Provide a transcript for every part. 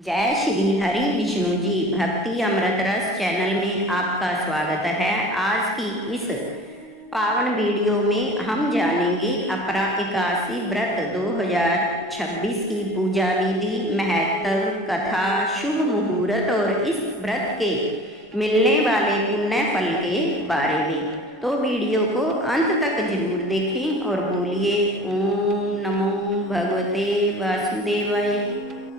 जय श्री हरि विष्णु जी। भक्ति अमृत रस चैनल में आपका स्वागत है। आज की इस पावन वीडियो में हम जानेंगे अपरा एकादशी व्रत 2026 की पूजा विधि, महत्व, कथा, शुभ मुहूर्त और इस व्रत के मिलने वाले पुण्य फल के बारे में। तो वीडियो को अंत तक जरूर देखें और बोलिए ओम नमो भगवते वासुदेवाय।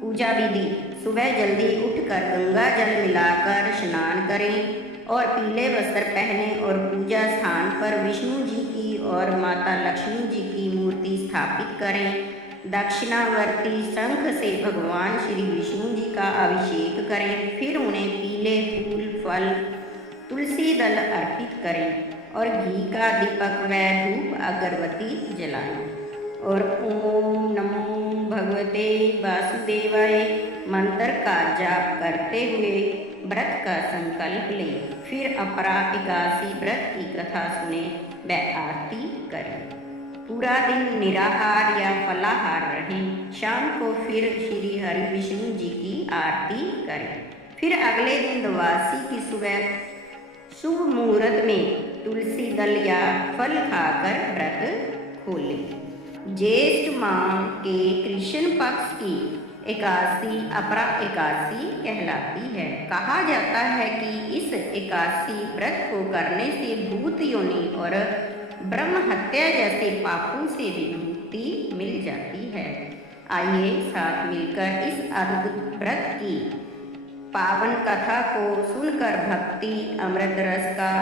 पूजा विधि: सुबह जल्दी उठकर गंगा जल मिलाकर स्नान करें और पीले वस्त्र पहने और पूजा स्थान पर विष्णु जी की और माता लक्ष्मी जी की मूर्ति स्थापित करें। दक्षिणावर्ती शंख से भगवान श्री विष्णु जी का अभिषेक करें, फिर उन्हें पीले फूल, फल, तुलसी दल अर्पित करें और घी का दीपक व धूप अगरबत्ती जलाएं और ओम नमो भगवते वासुदेवाय मंत्र का जाप करते हुए व्रत का संकल्प लें। फिर अपरा एकादशी व्रत की कथा सुने व आरती करें। पूरा दिन निराहार या फलाहार रहें। शाम को फिर श्री हरि विष्णु जी की आरती करें। फिर अगले दिन द्वादशी की सुबह शुभ मुहूर्त में तुलसी दल या फल खाकर व्रत खोलें। ज्येष्ठ माह के कृष्ण पक्ष की एकादशी अपरा एकादशी कहलाती है। कहा जाता है कि इस एकादशी व्रत को करने से भूत योनि और ब्रह्म हत्या जैसे पापों से भी मुक्ति मिल जाती है। आइए साथ मिलकर इस अद्भुत व्रत की पावन कथा को सुनकर भक्ति अमृत रस का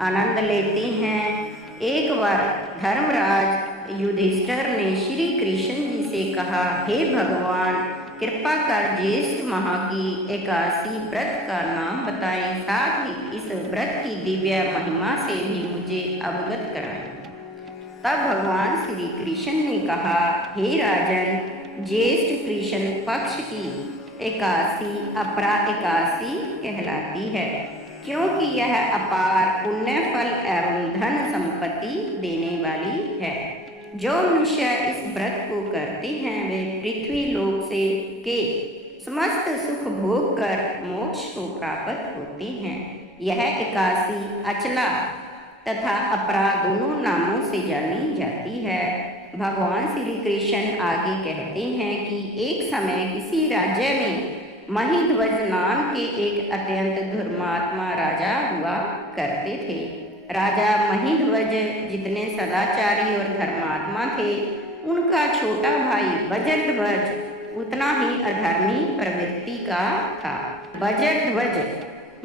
आनंद लेते हैं। एक बार धर्मराज युधिष्ठिर ने श्री कृष्ण जी से कहा, हे भगवान, कृपा कर ज्येष्ठ माह की एकादशी व्रत का नाम बताएं, साथ ही इस व्रत की दिव्य महिमा से भी मुझे अवगत कराएं। तब भगवान श्री कृष्ण ने कहा, हे राजन, ज्येष्ठ कृष्ण पक्ष की एकादशी अपरा एकादशी कहलाती है, क्योंकि यह अपार पुण्य फल एवं धन संपत्ति देने वाली है। जो मनुष्य इस व्रत को करते हैं वे पृथ्वी लोक से के समस्त सुख भोग कर मोक्ष को प्राप्त होते हैं। यह एकादशी अचला तथा अपरा दोनों नामों से जानी जाती है। भगवान श्री कृष्ण आगे कहते हैं कि एक समय किसी राज्य में महिध्वज नाम के एक अत्यंत धर्मात्मा राजा हुआ करते थे। राजा महिध्वज जितने सदाचारी और धर्मात्मा थे, उनका छोटा भाई वज्रध्वज उतना ही अधर्मी प्रवृत्ति का था। वज्रध्वज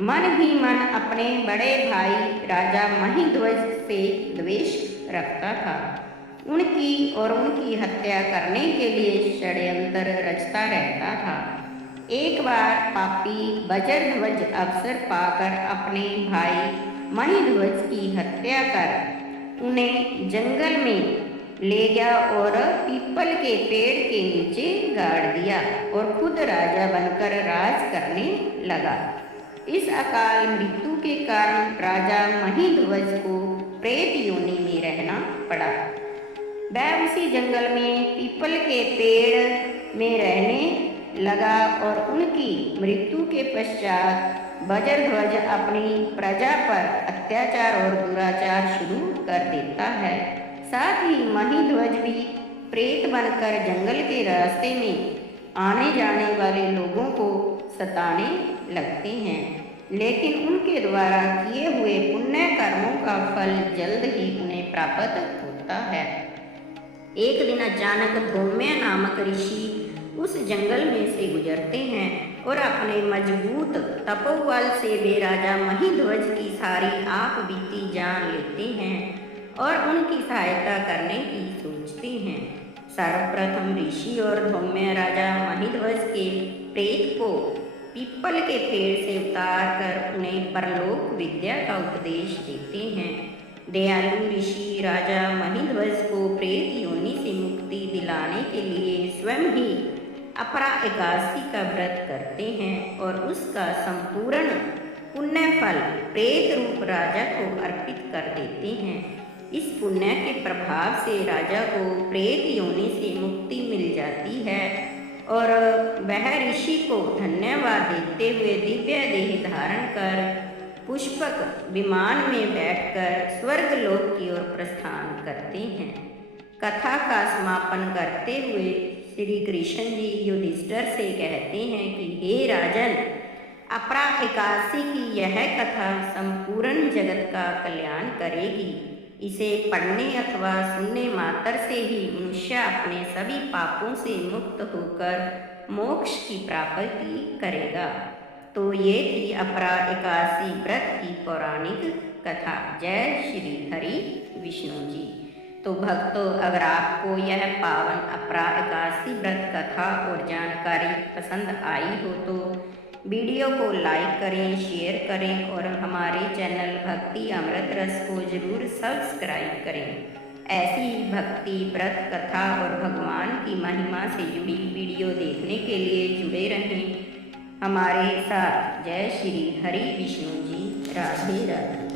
मन ही मन अपने बड़े भाई राजा महिध्वज से द्वेष रखता था। उनकी और उनकी हत्या करने के लिए षड्यंत्र रचता रहता था। एक बार पापी वज्रध्वज अवसर पाकर अपने भाई महिध्वज की हत्या कर उन्हें जंगल में ले गया और पीपल के पेड़ के नीचे गाड़ दिया और खुद राजा बनकर राज करने लगा। इस अकाल मृत्यु के कारण राजा महिध्वज को प्रेत योनि में रहना पड़ा। वह उसी जंगल में पीपल के पेड़ में रहने लगा और उनकी मृत्यु के पश्चात वज्रध्वज अपनी प्रजा पर अत्याचार और दुराचार शुरू कर देता है। साथ ही महिध्वज भी प्रेत बनकर जंगल के रास्ते में आने जाने वाले लोगों को सताने लगते हैं, लेकिन उनके द्वारा किए हुए पुण्य कर्मों का फल जल्द ही उन्हें प्राप्त होता है। एक दिन अचानक धौम्य नामक ऋषि उस जंगल में से गुजरते हैं और अपने मजबूत तपोबल से वे राजा महिध्वज की सारी आप बीती जान लेते हैं और उनकी सहायता करने की सोचते हैं। सर्वप्रथम ऋषि और धौम्य राजा महिध्वज के प्रेत को पीपल के पेड़ से उतार कर उन्हें परलोक विद्या का उपदेश देते हैं। दयालु ऋषि राजा महिध्वज को प्रेत योनि से मुक्ति दिलाने के लिए स्वयं ही अपरा एकादशी का व्रत करते हैं और उसका संपूर्ण पुण्य फल प्रेत रूप राजा को अर्पित कर देते हैं। इस पुण्य के प्रभाव से राजा को प्रेत योनि से मुक्ति मिल जाती है और वह ऋषि को धन्यवाद देते हुए दिव्य देह धारण कर पुष्पक विमान में बैठकर स्वर्गलोक की ओर प्रस्थान करते हैं। कथा का समापन करते हुए श्री कृष्ण जी युधिष्ठिर से कहते हैं कि हे राजन, अपरा एकादशी की यह कथा संपूर्ण जगत का कल्याण करेगी। इसे पढ़ने अथवा सुनने मात्र से ही मनुष्य अपने सभी पापों से मुक्त होकर मोक्ष की प्राप्ति करेगा। तो ये थी अपरा एकादशी व्रत की पौराणिक कथा। जय श्री हरि विष्णु जी। तो भक्तों, अगर आपको यह पावन अपरा एकादशी व्रत कथा और जानकारी पसंद आई हो तो वीडियो को लाइक करें, शेयर करें और हमारे चैनल भक्ति अमृत रस को जरूर सब्सक्राइब करें। ऐसी भक्ति व्रत कथा और भगवान की महिमा से जुड़ी वीडियो देखने के लिए जुड़े रहें हमारे साथ। जय श्री हरि विष्णु जी। राधे राधे।